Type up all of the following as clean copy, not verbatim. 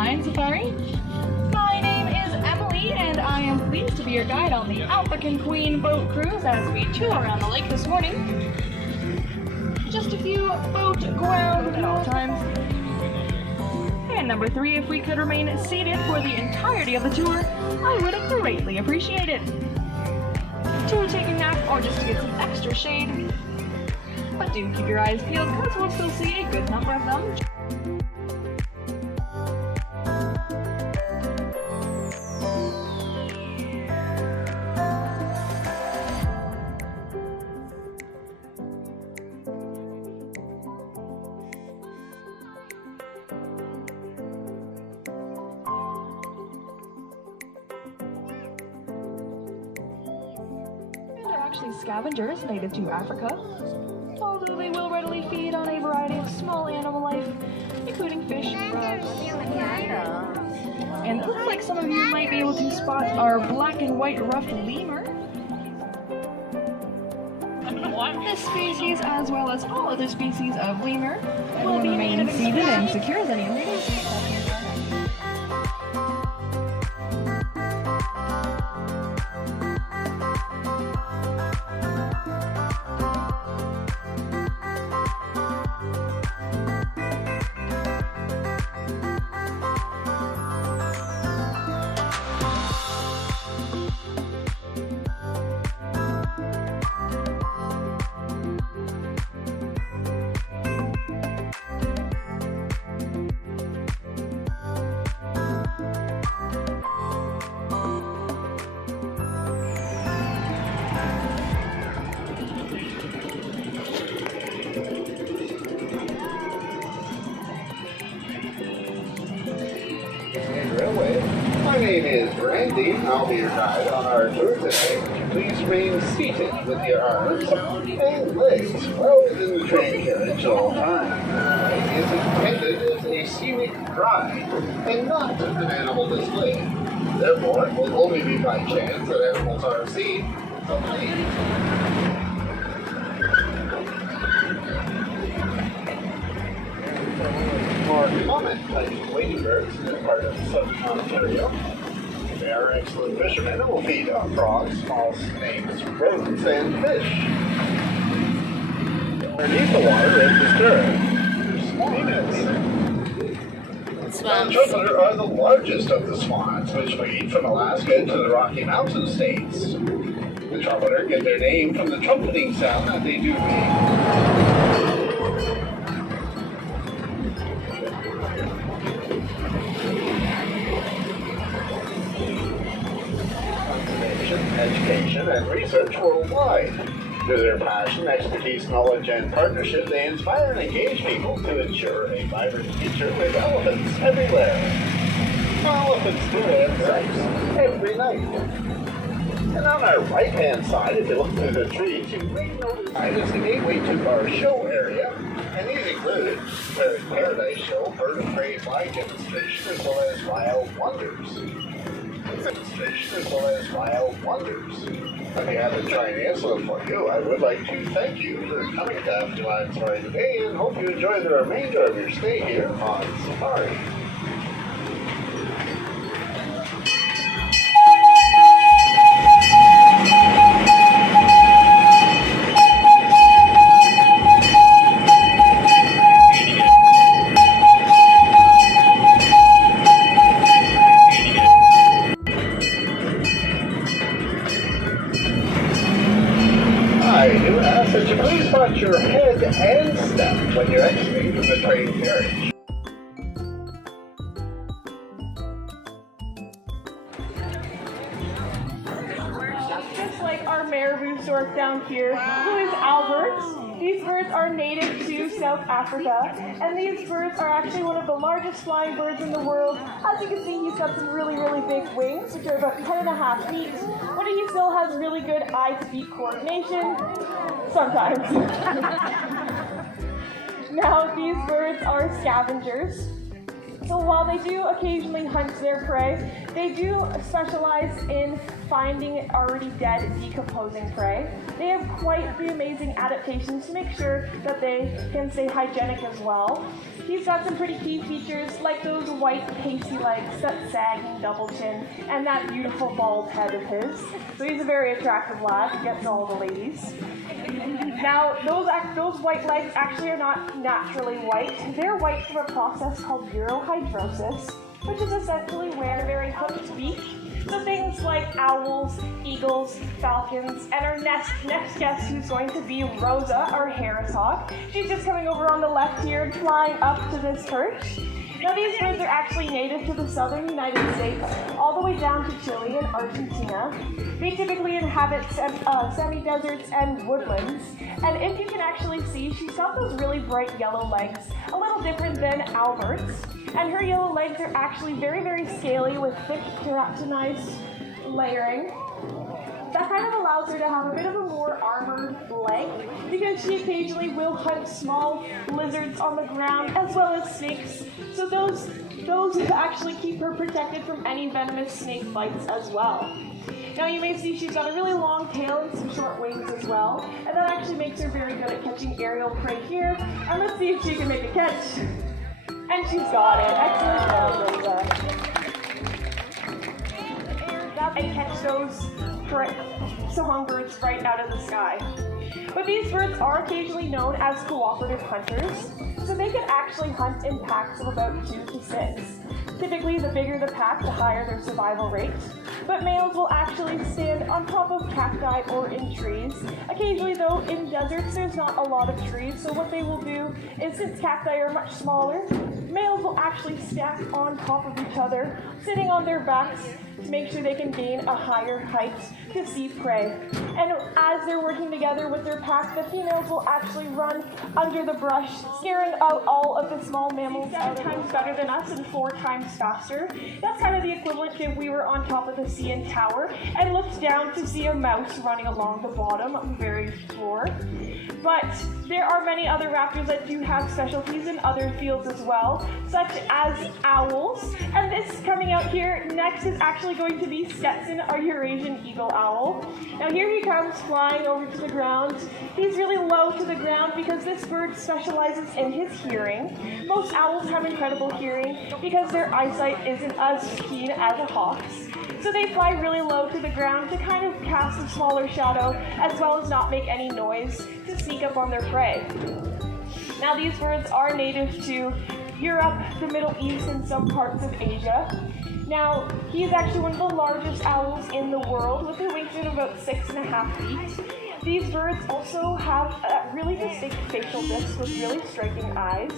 Flying Safari. My name is Emily, and I am pleased to be your guide on the African Queen boat cruise as we tour around the lake this morning. Just a few boat ground at all times. And number 3, if we could remain seated for the entirety of the tour, I would greatly appreciate it. To take a nap or just to get some extra shade. But do keep your eyes peeled because we'll still see a good number of them. Actually scavengers native to Africa, although they will readily feed on a variety of small animal life, including fish, crabs. And it looks like some of you might be able to spot our black and white ruffed lemur. This species, as well as all other species of lemur, will remain seated and secure as any leaders. My name is Randy. I'll be your guide on our tour today. Please remain seated with your arms and legs well within the train carriage at all times. It is intended as a scenic ride and not as an animal display. Therefore, it will only be by chance that animals are seen. More common types of ladybirds in this part of southern Ontario. They are excellent fishermen and will feed on frogs, small snakes, rodents, and fish. Underneath the water is the sturgeon. The trumpeter are the largest of the swans, which migrate from Alaska to the Rocky Mountain states. The trumpeter get their name from the trumpeting sound that they do make. Education, and research worldwide. Through their passion, expertise, knowledge, and partnership, they inspire and engage people to ensure a vibrant future with elephants everywhere. Elephants do have sex every night. And on our right-hand side, if you look through the trees, you may notice it's the gateway to our show area. And these include the Paradise Show, bird of prey fly demonstration, as well as wild wonders. As well as wild wonders. If I had to try and answer them for you, I would like to thank you for coming to Afterlife Safari today and hope you enjoy the remainder of your stay here on Safari. That you please watch your head and step when you're exiting from the train carriage. Just like our marabou stork down here, who is Albert. These birds are native to South Africa, and these birds are actually one of the largest flying birds in the world. As you can see, he's got some really, really big wings, which are about 10.5 feet, but he still has really good eye-to-feet coordination. Sometimes. Now, these birds are scavengers. So while they do occasionally hunt their prey, They do specialize in finding already dead, decomposing prey. They have quite the amazing adaptations to make sure that they can stay hygienic as well. He's got some pretty key features like those white pasty legs, that sagging double chin, and that beautiful bald head of his. So he's a very attractive lad, he gets all the ladies. Now, those white legs actually are not naturally white. They're white from a process called urohydrosis, which is essentially where a very hooked beak. So things like owls, eagles, falcons, and our next guest, who's going to be Rosa, our Harris hawk. She's just coming over on the left here and flying up to this perch. Now these birds are actually native to the southern United States, all the way down to Chile and Argentina. They typically inhabit semi-deserts and woodlands. And if you can actually see, she's got those really bright yellow legs, a little different than Albert's. And her yellow legs are actually very, very scaly with thick keratinized layering. That kind of allows her to have a bit of a more armored leg because she occasionally will hunt small lizards on the ground as well as snakes. So those actually keep her protected from any venomous snake bites as well. Now you may see she's got a really long tail and some short wings as well, and that actually makes her very good at catching aerial prey here. And let's see if she can make a catch. And she's got it. Excellent job, Rosa. And catch those songbirds right out of the sky. But these birds are occasionally known as cooperative hunters, so they can actually hunt in packs of about 2 to 6. Typically, the bigger the pack, the higher their survival rate. But males will actually stand on top of cacti or in trees. Occasionally, though, in deserts, there's not a lot of trees, so what they will do is, since cacti are much smaller, males will actually stack on top of each other, sitting on their backs to make sure they can gain a higher height to see prey. And as they're working together with their pack, the females will actually run under the brush, scaring out all of the small mammals 7 times better than us and 4 times faster. That's kind of the equivalent to if we were on top of the CN Tower and looked down to see a mouse running along the bottom of the very floor. But there are many other raptors that do have specialties in other fields as well, such as owls. And this coming out here next is actually going to be Stetson, our Eurasian eagle owl. Now here he comes flying over to the ground. He's really low to the ground because this bird specializes in his hearing. Most owls have incredible hearing because their eyesight isn't as keen as a hawk's. So they fly really low to the ground to kind of cast a smaller shadow as well as not make any noise to sneak up on their prey. Now these birds are native to Europe, the Middle East, and some parts of Asia. Now, he's actually one of the largest owls in the world with a wingspan of about 6.5 feet. These birds also have a really distinct facial disc with really striking eyes.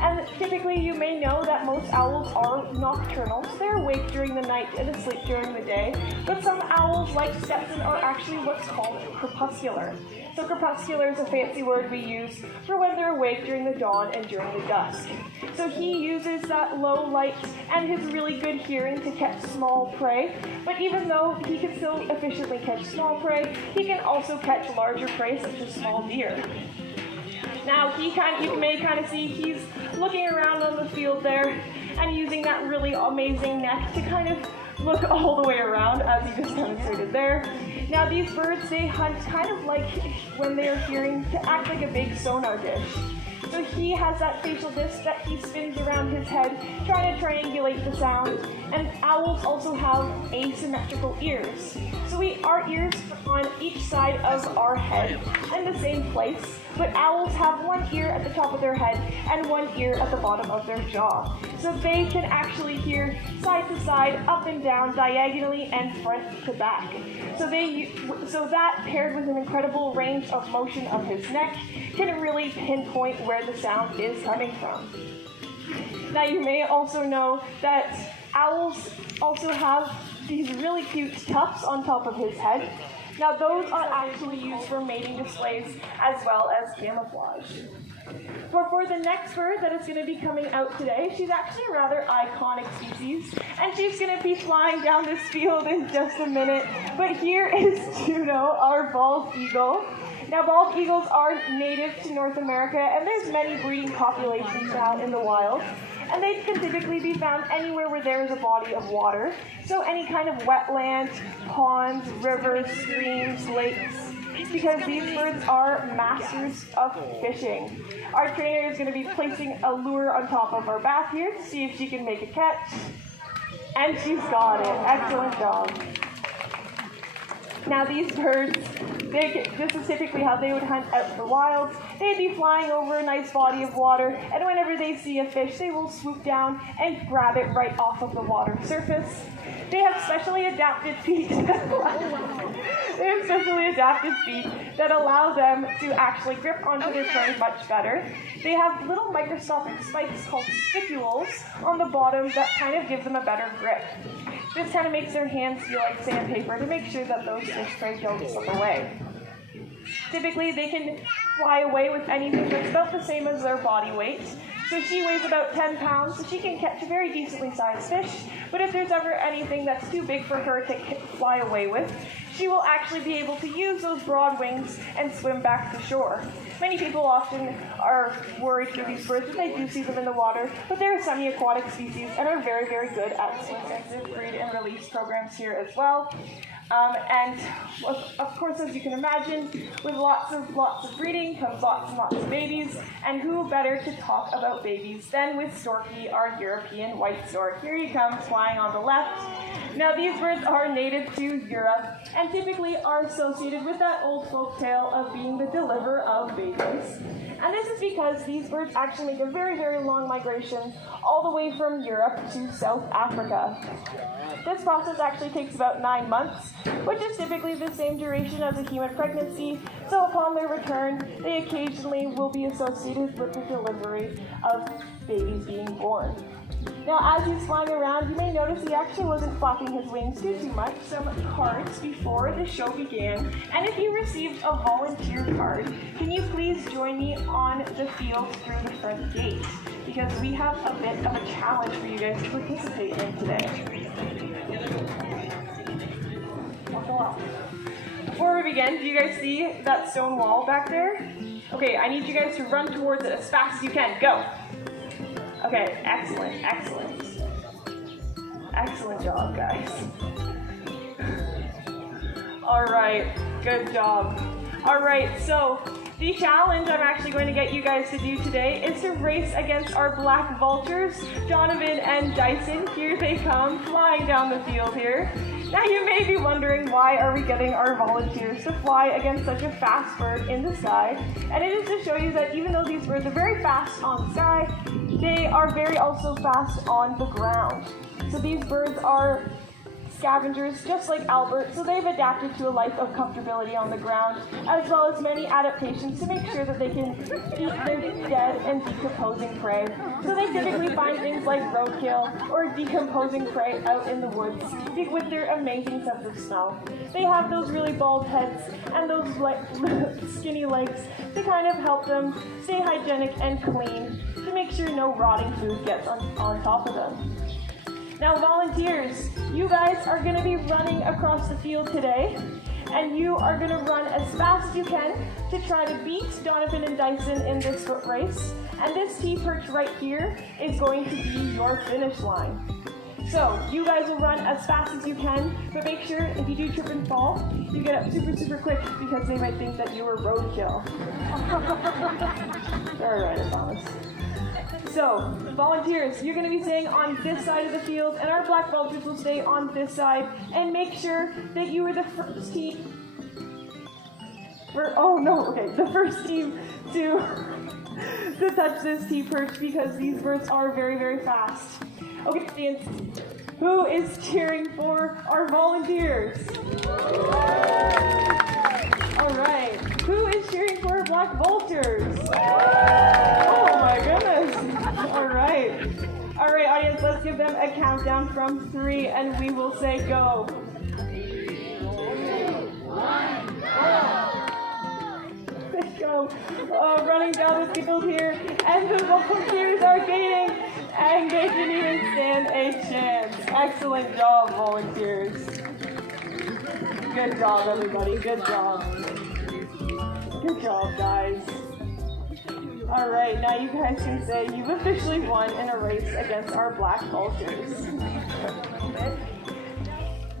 And typically you may know that most owls are nocturnal, so they're awake during the night and asleep during the day. But some owls, like Stetson, are actually what's called crepuscular. So crepuscular is a fancy word we use for when they're awake during the dawn and during the dusk. So he uses that low light and his really good hearing to catch small prey. But even though he can still efficiently catch small prey, he can also catch larger prey such as small deer. Now you may kind of see he's looking around on the field there and using that really amazing neck to kind of look all the way around as he just demonstrated there. Now these birds, they hunt kind of like when they're hearing to act like a big sonar dish. So he has that facial disc that he spins around his head, trying to triangulate the sound. And owls also have asymmetrical ears. So our ears on each side of our head in the same place, but owls have one ear at the top of their head and one ear at the bottom of their jaw. So they can actually hear side to side, up and down, diagonally, and front to back. So that paired with an incredible range of motion of his neck can really pinpoint where the sound is coming from. Now you may also know that owls also have these really cute tufts on top of his head. Now those are actually used for mating displays as well as camouflage. But for the next bird that is going to be coming out today, she's actually a rather iconic species, and she's going to be flying down this field in just a minute. But here is Juno, our bald eagle. Now, bald eagles are native to North America, and there's many breeding populations now in the wild. And they can typically be found anywhere where there is a body of water. So any kind of wetland, ponds, rivers, streams, lakes, because these birds are masters of fishing. Our trainer is going to be placing a lure on top of our bath here to see if she can make a catch. And she's got it. Excellent job. Now these birds, this is typically how they would hunt out in the wild. They'd be flying over a nice body of water, and whenever they see a fish, they will swoop down and grab it right off of the water surface. They have specially adapted feet. They have specially adapted feet that allow them to actually grip onto their prey much better. They have little microscopic spikes called spicules on the bottom that kind of give them a better grip. This kind of makes their hands feel like sandpaper to make sure that those fish prey don't slip away. Typically, they can fly away with anything that's about the same as their body weight. So she weighs about 10 pounds, so she can catch a very decently sized fish. But if there's ever anything that's too big for her to fly away with, she will actually be able to use those broad wings and swim back to shore. Many people often are worried for these birds if they do see them in the water, but they're a semi-aquatic species and are very, very good at swim-sensitive breed and release programs here as well. And of course, as you can imagine, with lots of breeding comes lots and lots of babies. And who better to talk about babies than with Storky, our European white stork. Here he comes, flying on the left. Now, these birds are native to Europe and typically are associated with that old folk tale of being the deliverer of babies. And this is because these birds actually make a very, very long migration all the way from Europe to South Africa. This process actually takes about 9 months, which is typically the same duration as a human pregnancy. So upon their return, they occasionally will be associated with the delivery of babies being born. Now, as he's flying around, you may notice he actually wasn't flapping his wings too much. Some cards before the show began. And if you received a volunteer card, can you please join me on the field through the front gate? Because we have a bit of a challenge for you guys to participate in today. Before we begin, do you guys see that stone wall back there? Okay, I need you guys to run towards it as fast as you can. Go! Okay, excellent, excellent. Excellent job, guys. Alright, good job. Alright, so the challenge I'm actually going to get you guys to do today is to race against our black vultures, Donovan and Dyson. Here they come, flying down the field here. Now you may be wondering, why are we getting our volunteers to fly against such a fast bird in the sky? And it is to show you that even though these birds are very fast on the sky, they are very also fast on the ground. So these birds are scavengers, just like Albert, so they've adapted to a life of comfortability on the ground, as well as many adaptations to make sure that they can eat their dead and decomposing prey. So they typically find things like roadkill or decomposing prey out in the woods with their amazing sense of smell. They have those really bald heads and those skinny legs to kind of help them stay hygienic and clean to make sure no rotting food gets on top of them. Now, volunteers, you guys are going to be running across the field today, and you are going to run as fast as you can to try to beat Donovan and Dyson in this foot race. And this T-perch right here is going to be your finish line. So, you guys will run as fast as you can, but make sure if you do trip and fall, you get up super, super quick because they might think that you were roadkill. Very right, I promise. So, volunteers, you're going to be staying on this side of the field, and our black vultures will stay on this side, and make sure that you are the first team. The first team to touch this T-perch because these birds are very, very fast. Okay, audience, who is cheering for our volunteers? All right, who is cheering for our black vultures? Oh my goodness. All right, audience, let's give them a countdown from 3 and we will say go. 3, 2, 1, go! Let's go. Running down the field here, and the volunteers are gaining, and they didn't even stand a chance. Excellent job, volunteers. Good job, everybody, good job. Good job, guys. Alright, now you guys can say you've officially won in a race against our black vultures.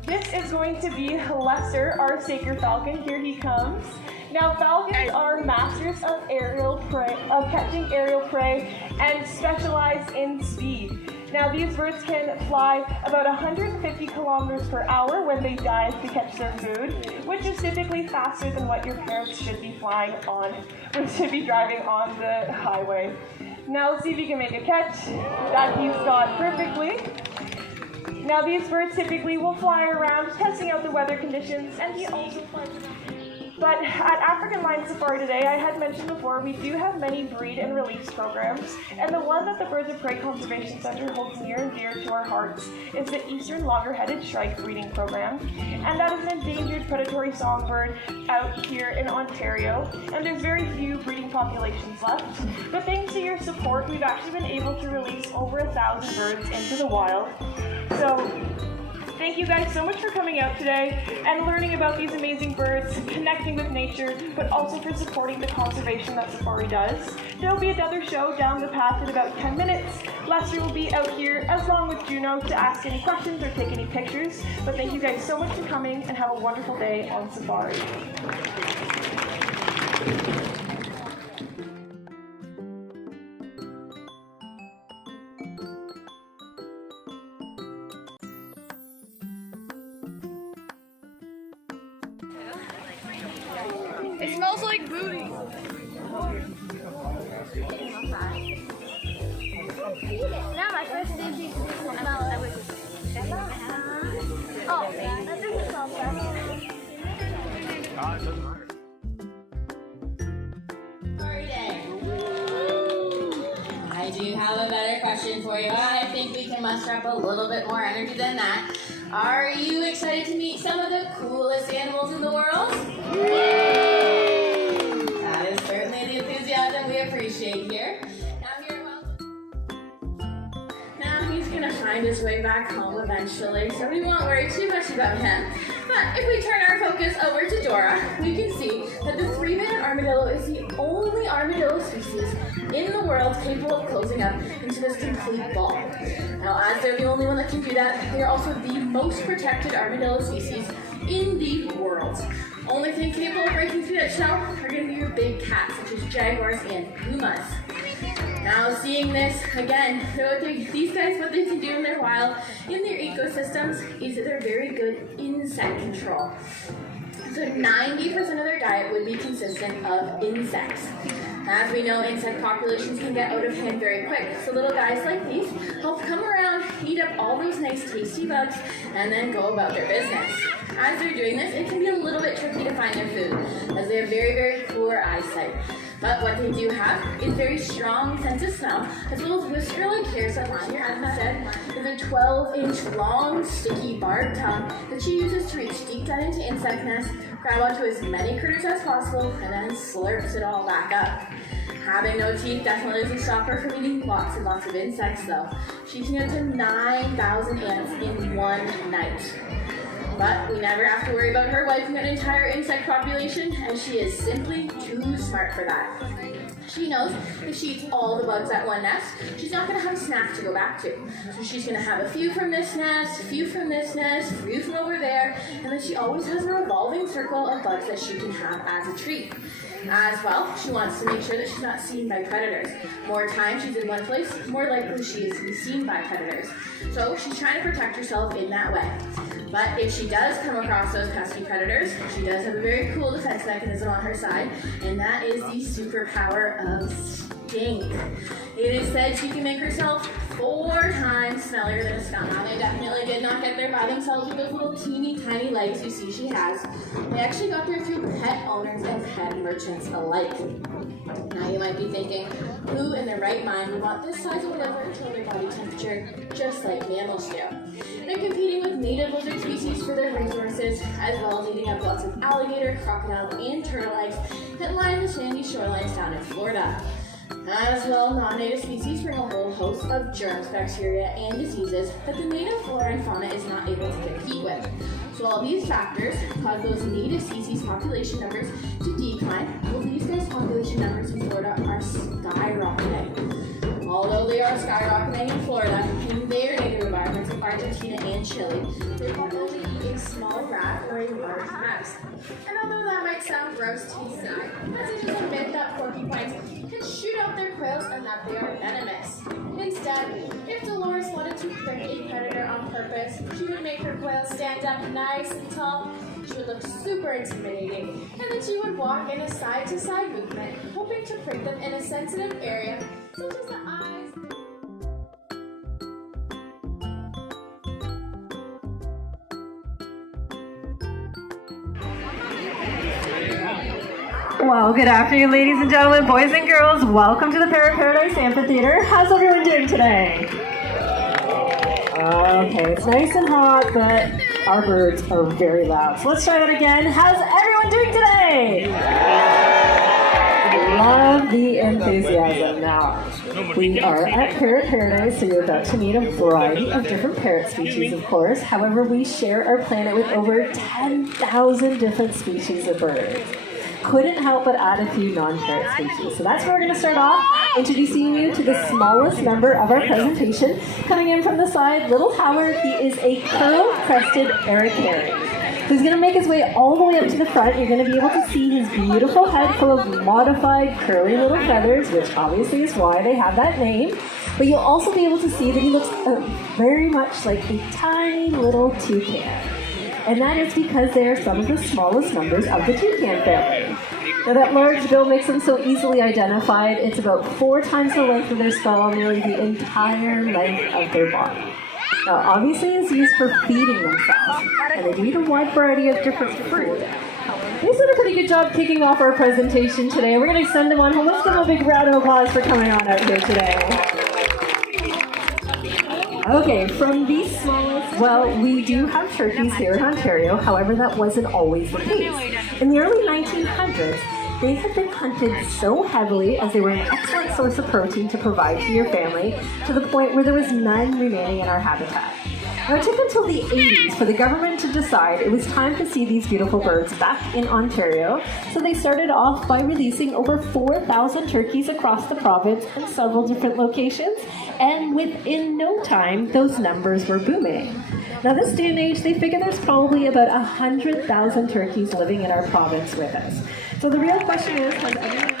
This is going to be Lester, our sacred falcon. Here he comes. Now, falcons are masters of catching aerial prey and specialize in speed. Now, these birds can fly about 150 kilometers per hour when they dive to catch their food, which is typically faster than what your parents should be driving on the highway. Now, let's see if you can make a catch. That he's got perfectly. Now, these birds typically will fly around, testing out the weather conditions, and he also flies around. But at African Lion Safari today, I had mentioned before, we do have many breed and release programs, and the one that the Birds of Prey Conservation Center holds near and dear to our hearts is the Eastern Logger-Headed Shrike Breeding Program, and that is an endangered predatory songbird out here in Ontario, and there's very few breeding populations left, but thanks to your support, we've actually been able to release over 1,000 birds into the wild. So, thank you guys so much for coming out today and learning about these amazing birds, connecting with nature, but also for supporting the conservation that Safari does. There will be another show down the path in about 10 minutes. Lester will be out here along with Juno to ask any questions or take any pictures. But thank you guys so much for coming and have a wonderful day on Safari. It smells like booty. No, my first day oh, that doesn't smell bad. Sorry day. I do have a better question for you. I think we can muster up a little bit more energy than that. Are you excited to meet some of the coolest animals in the world? That is certainly the enthusiasm we appreciate here. Now he's gonna find his way back home eventually, so we won't worry too much about him. But if we turn our focus over to Dora, we can see that the three-banded armadillo is the only armadillo species in the world capable of closing up into this complete ball. Now, as they're the only one that can do that, they are also the most protected armadillo species in the world. Only thing capable of breaking through that shell are going to be your big cats, such as jaguars and pumas. Now, seeing this, again, these guys, what they can do in their wild, in their ecosystems, is that they're very good insect control. So 90% of their diet would be consistent of insects. As we know, insect populations can get out of hand very quick, so little guys like these help come around, eat up all those nice tasty bugs, and then go about their business. As they're doing this, it can be a little bit tricky to find their food, as they have very, very poor eyesight. But what they do have is very strong sense of smell, as well as whisker-like hairs that line your head. As I said, with a 12-inch long, sticky, barbed tongue that she uses to reach deep down into insect nests, grab onto as many critters as possible, and then slurps it all back up. Having no teeth definitely doesn't stop her from eating lots and lots of insects, though. She can get to 9,000 ants in one night. But we never have to worry about her wiping an entire insect population, as she is simply too smart for that. She knows if she eats all the bugs at one nest, she's not going to have a snack to go back to. So she's going to have a few from this nest, a few from this nest, a few from over there, and then she always has a revolving circle of bugs that she can have as a treat. As well, she wants to make sure that she's not seen by predators. More time she's in one place, more likely she is to be seen by predators. So she's trying to protect herself in that way. But if she does come across those pesky predators, she does have a very cool defense mechanism on her side, and that is the superpower of stink. It is said she can make herself 4 times smellier than a skunk. Now, they definitely did not get there by themselves with those little teeny tiny legs you see she has. They actually got there through pet owners and pet merchants alike. Now you might be thinking, who in their right mind would want this size of a liver until their body temperature, just like mammals do? They're competing with native lizard species for their resources, as well as eating up lots of alligator, crocodile, and turtle eggs that line the sandy shorelines down in Florida. As well, non-native species bring a whole host of germs, bacteria, and diseases that the native flora and fauna is not able to compete with. So all these factors cause those native species population numbers to decline, while these Tina and Chili. They will only eat a small rat or a large mouse. And although that might sound gross to you and I, let's just admit that porcupines can shoot out their quills and that they are venomous. Instead, if Dolores wanted to prick a predator on purpose, she would make her quills stand up nice and tall. She would look super intimidating, and then she would walk in a side-to-side movement, hoping to prick them in a sensitive area, such as the eyes. Well, good afternoon, ladies and gentlemen, boys and girls. Welcome to the Parrot Paradise Amphitheater. How's everyone doing today? Okay, it's nice and hot, but our birds are very loud. So let's try that again. How's everyone doing today? Love the enthusiasm. Now, we are at Parrot Paradise, so you're about to meet a variety of different parrot species, of course. However, we share our planet with over 10,000 different species of birds. Couldn't help but add a few non-parrot species. So that's where we're going to start off, introducing you to the smallest member of our presentation. Coming in from the side, little Howard. He is a curl-crested Araucarian. So he's going to make his way all the way up to the front. You're going to be able to see his beautiful head full of modified curly little feathers, which obviously is why they have that name. But you'll also be able to see that he looks very much like a tiny little toucan. And that is because they are some of the smallest members of the toucan family. Now that large bill makes them so easily identified. It's about 4 times the length of their skull, nearly the entire length of their body. Now obviously it's used for feeding themselves, and they do eat a wide variety of different fruit. He's done a pretty good job kicking off our presentation today. We're going to send him on home. Let's give him a big round of applause for coming on out here today. Okay, from the smallest, well, we do have turkeys here in Ontario. However, that wasn't always the case. In the early 1900s, they had been hunted so heavily as they were an excellent source of protein to provide to your family, to the point where there was none remaining in our habitat. Now, it took until the 80s for the government to decide it was time to see these beautiful birds back in Ontario, so they started off by releasing over 4,000 turkeys across the province in several different locations, and within no time, those numbers were booming. Now, this day and age, they figure there's probably about 100,000 turkeys living in our province with us. So the real question is, has anyone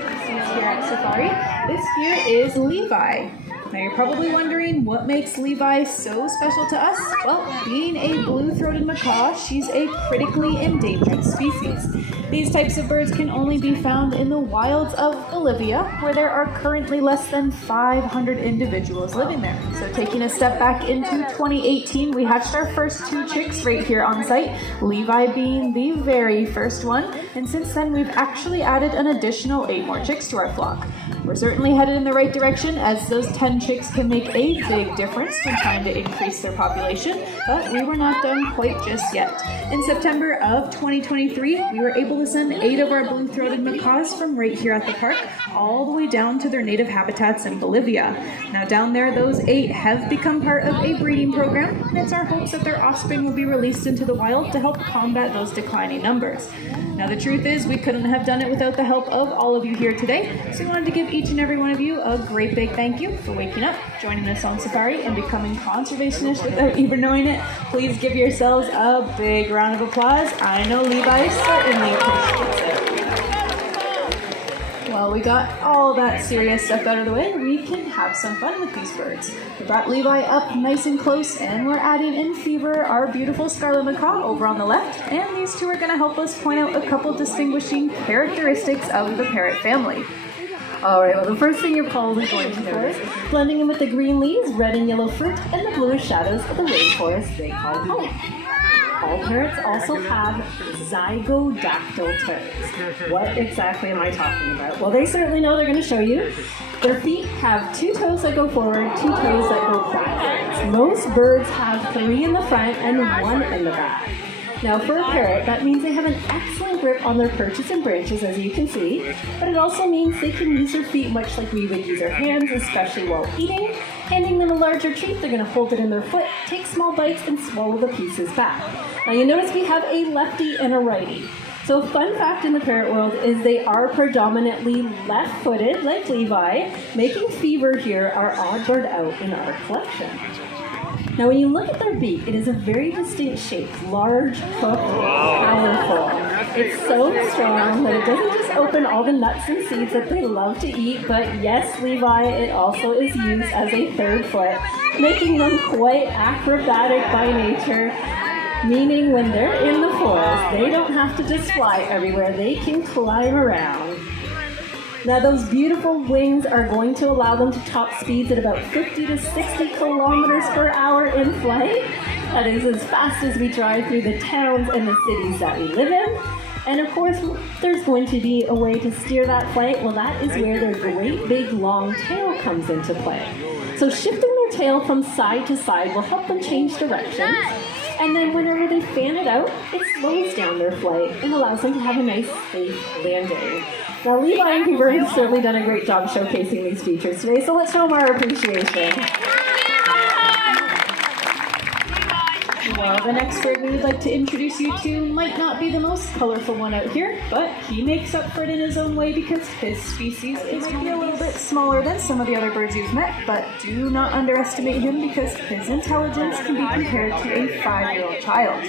here at Safari? This here is Levi. Now you're probably wondering what makes Levi so special to us? Well, being a blue-throated macaw, she's a critically endangered species. These types of birds can only be found in the wilds of Bolivia, where there are currently less than 500 individuals living there. So taking a step back into 2018, we hatched our first 2 chicks right here on site, Levi being the very first one, and since then we've actually added an additional 8 more chicks to our flock. We're certainly headed in the right direction, as those 10 chicks can make a big difference when trying to increase their population, but we were not done quite just yet. In September of 2023, we were able to send 8 of our blue-throated macaws from right here at the park all the way down to their native habitats in Bolivia. Now down there, those 8 have become part of a breeding program, and it's our hopes that their offspring will be released into the wild to help combat those declining numbers. Now the truth is, we couldn't have done it without the help of all of you here today, so we wanted to give each and every one of you a great big thank you for waking up, joining us on Safari, and becoming conservationists without even knowing it. Please give yourselves a big round of applause. I know Levi certainly appreciates it. Well, we got all that serious stuff out of the way. We can have some fun with these birds. We brought Levi up nice and close, and we're adding in Fever, our beautiful scarlet macaw, over on the left, and these two are going to help us point out a couple distinguishing characteristics of the parrot family. Alright, well the first thing you're probably going to notice, blending in with the green leaves, red and yellow fruit, and the bluish shadows of the rainforest they call home. All parrots also have zygodactyl toes. What exactly am I talking about? Well, they certainly know. They're going to show you. Their feet have 2 toes that go forward, 2 toes that go backwards. Most birds have 3 in the front and 1 in the back. Now for a parrot, that means they have an excellent grip on their perches and branches, as you can see, but it also means they can use their feet much like we would use our hands, especially while eating. Handing them a larger treat, they're going to hold it in their foot, take small bites, and swallow the pieces back. Now you notice we have a lefty and a righty. So a fun fact in the parrot world is they are predominantly left-footed, like Levi, making Fever here our odd bird out in our collection. Now when you look at their beak, it is a very distinct shape, large, hooked, powerful. It's so strong that it doesn't just open all the nuts and seeds that they love to eat, but yes, Levi, it also is used as a third foot, making them quite acrobatic by nature, meaning when they're in the forest, they don't have to just fly everywhere, they can climb around. Now those beautiful wings are going to allow them to top speeds at about 50 to 60 kilometers per hour in flight. That is as fast as we drive through the towns and the cities that we live in. And of course, there's going to be a way to steer that flight. Well, that is where their great big long tail comes into play. So shifting their tail from side to side will help them change directions. And then whenever they fan it out, it slows down their flight and allows them to have a nice, safe landing. Now, Levi and Cooper have certainly done a great job showcasing these features today, so let's show them our appreciation. Well, the next bird we would like to introduce you to might not be the most colorful one out here, but he makes up for it in his own way because his species is maybe a little bit smaller than some of the other birds you've met, but do not underestimate him because his intelligence can be compared to a 5-year-old child.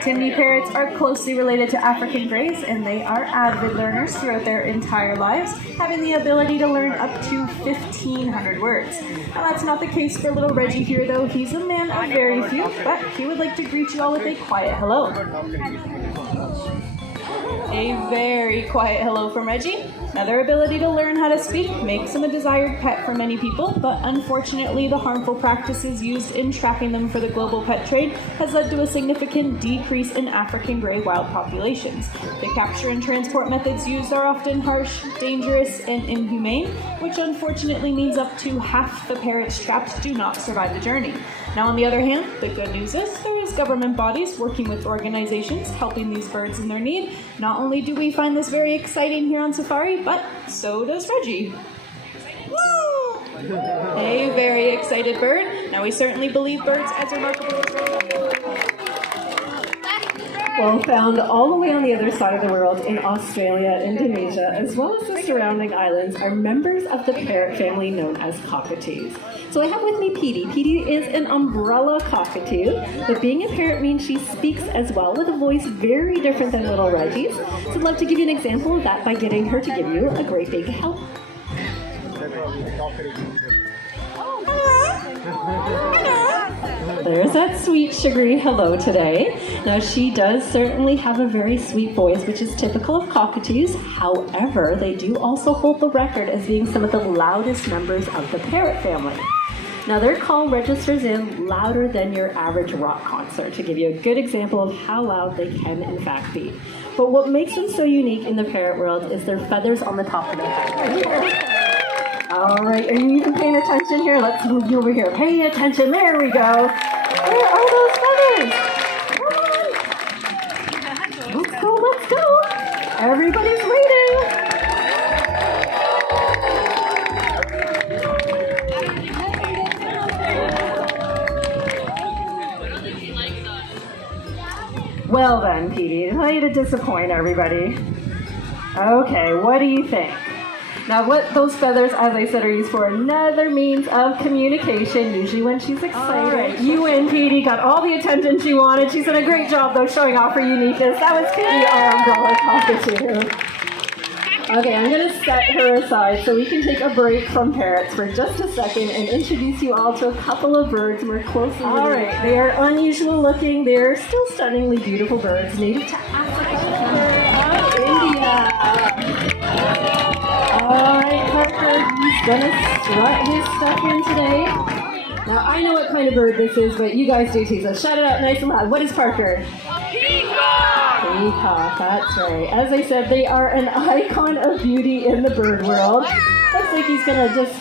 Timney parrots are closely related to African greys, and they are avid learners throughout their entire lives, having the ability to learn up to 1,500 words. Now, that's not the case for little Reggie here, though. He's a man of very few, but he would like to greet you all with a quiet hello. A very quiet hello from Reggie. Now, their ability to learn how to speak makes them a desired pet for many people, but unfortunately the harmful practices used in trapping them for the global pet trade has led to a significant decrease in African grey wild populations. The capture and transport methods used are often harsh, dangerous, and inhumane, which unfortunately means up to half the parrots trapped do not survive the journey. Now, on the other hand, the good news is there is government bodies working with organizations helping these birds in their need. Not only do we find this very exciting here on safari, but so does Reggie. Woo! A very excited bird. Now, we certainly believe birds as remarkable as Reggie. Well, found all the way on the other side of the world in Australia, Indonesia, as well as the surrounding islands, are members of the parrot family known as cockatoos. So I have with me Petey. Petey is an umbrella cockatoo, but being a parrot means she speaks as well with a voice very different than little Reggie's. So I'd love to give you an example of that by getting her to give you a great big help. There's that sweet, sugary hello today. Now, she does certainly have a very sweet voice, which is typical of cockatoos. However, they do also hold the record as being some of the loudest members of the parrot family. Now, their call registers in louder than your average rock concert, to give you a good example of how loud they can in fact be. But what makes them so unique in the parrot world is their feathers on the top of their head. All right, are you even paying attention here? Let's move you over here. Pay attention. There we go. Where are those feathers? Come on. Let's go, let's go. Everybody's waiting. Well then, Petey, tell you to disappoint everybody. Okay, what do you think? Now, what those feathers, as I said, are used for another means of communication, usually when she's excited. All right, you win, Petey. Got all the attention she wanted. She's done a great job, though, showing off her uniqueness. That was Petey, our umbrella cockatoo. Okay, I'm going to set her aside so we can take a break from parrots for just a second and introduce you all to a couple of birds more closely. All right, they are unusual looking. They're still stunningly beautiful birds, native to Africa and India. All right, Parker, he's gonna strut his stuff in today. Now, I know what kind of bird this is, but you guys do too, so shout it out nice and loud. What is Parker? Peacock! Peacock, that's right. As I said, they are an icon of beauty in the bird world. Looks like he's gonna just,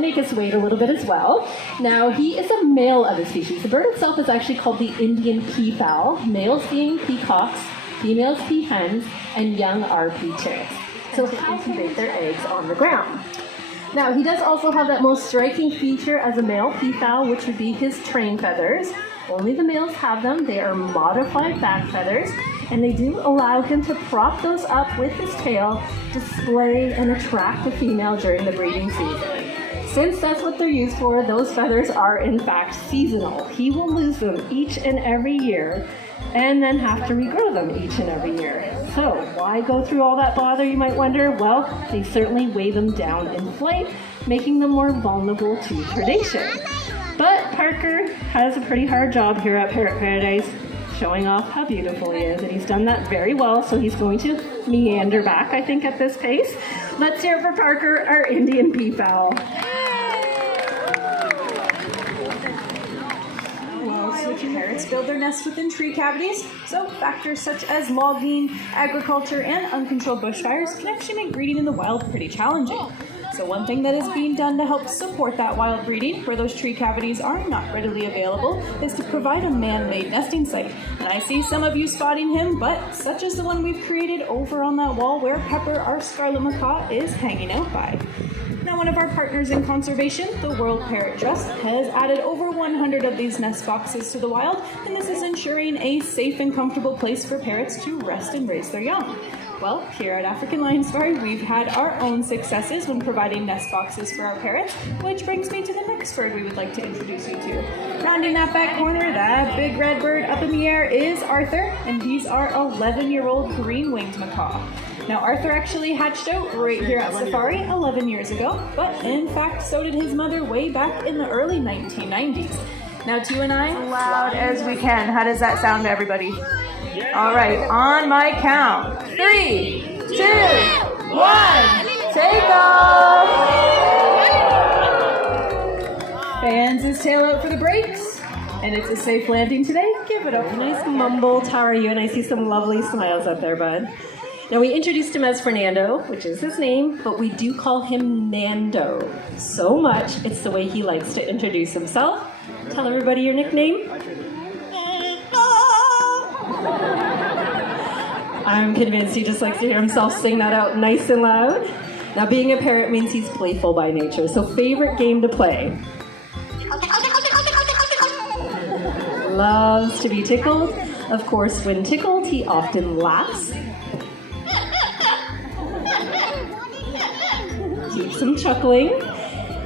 make us wait a little bit as well. Now, he is a male of his species. The bird itself is actually called the Indian peafowl, males being peacocks, females peahens, and young are pea-chicks. So they incubate their eggs on the ground. Now, he does also have that most striking feature as a male peafowl, which would be his train feathers. Only the males have them. They are modified back feathers, and they do allow him to prop those up with his tail, display and attract the female during the breeding season. since that's what they're used for, those feathers are in fact seasonal. He will lose them each and every year and then have to regrow them each and every year. So why go through all that bother, you might wonder? Well, they certainly weigh them down in flight, making them more vulnerable to predation. But Parker has a pretty hard job here at Parrot Paradise, showing off how beautiful he is, and he's done that very well, so he's going to meander back, I think, at this pace. Let's hear it for Parker, our Indian peafowl. Switch parrots build their nests within tree cavities, so factors such as logging, agriculture, and uncontrolled bushfires can actually make breeding in the wild pretty challenging. So one thing that is being done to help support that wild breeding, where those tree cavities are not readily available, is to provide a man-made nesting site. And I see some of you spotting him, but such as the one we've created over on that wall where Pepper, our scarlet macaw, is hanging out by. Now, one of our partners in conservation, the World Parrot Trust, has added over 100 of these nest boxes to the wild, and this is ensuring a safe and comfortable place for parrots to rest and raise their young. Well, here at African Lion Safari, we've had our own successes when providing nest boxes for our parrots, which brings me to the next bird we would like to introduce you to. Rounding that back corner, that big red bird up in the air is Arthur, and he's our 11-year-old green-winged macaw. Now, Arthur actually hatched out right here at Safari 11 years ago, but in fact, so did his mother way back in the early 1990s. Now, to you and I, loud as we can. How does that sound to everybody? All right, on my count. 3, 2, 1, take off! Fans his tail out for the brakes, and it's a safe landing today. Give it up. Nice mumble. How are you? And I see some lovely smiles up there, bud. Now, we introduced him as Fernando, which is his name, but we do call him Nando. So much, it's the way he likes to introduce himself. Tell everybody your nickname. I'm convinced he just likes to hear himself sing that out nice and loud. Now, being a parrot means he's playful by nature, so favorite game to play. Loves to be tickled. Of course, when tickled, he often laughs. Keeps him chuckling.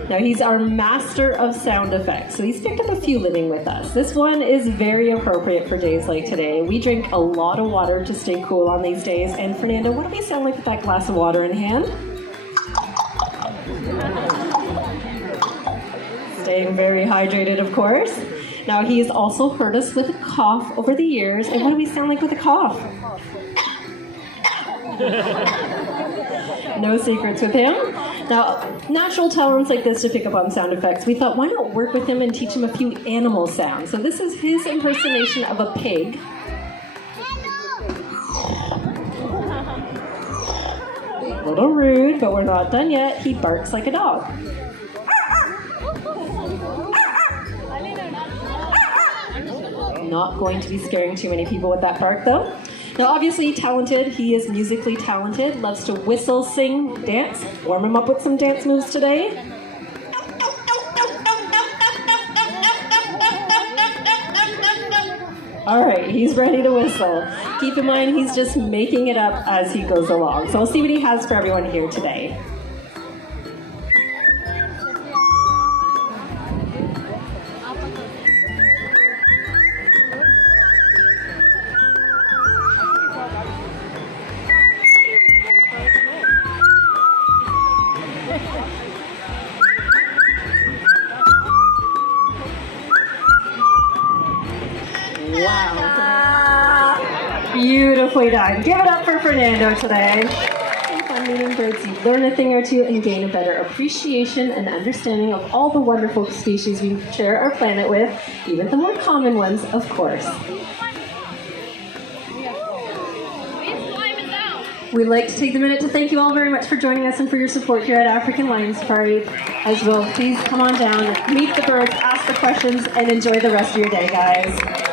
Now, he's our master of sound effects, so he's picked up a few living with us. This one is very appropriate for days like today. We drink a lot of water to stay cool on these days, and Fernando, what do we sound like with that glass of water in hand? Staying very hydrated, of course. Now, he's also heard us with a cough over the years, and what do we sound like with a cough? No secrets with him. Now, natural talents like this to pick up on sound effects, we thought, why not work with him and teach him a few animal sounds? So this is his impersonation of a pig. A little rude, but we're not done yet. He barks like a dog. Not going to be scaring too many people with that bark, though. Now, obviously talented, he is musically talented, loves to whistle, sing, dance. Warm him up with some dance moves today. All right, he's ready to whistle. Keep in mind, he's just making it up as he goes along. So we'll see what he has for everyone here today. Beautifully done. Give it up for Fernando today. Fun meeting birds. You learn a thing or two and gain a better appreciation and understanding of all the wonderful species we share our planet with, even the more common ones, of course. We'd like to take the minute to thank you all very much for joining us and for your support here at African Lion Safari. As well, please come on down, meet the birds, ask the questions, and enjoy the rest of your day, guys.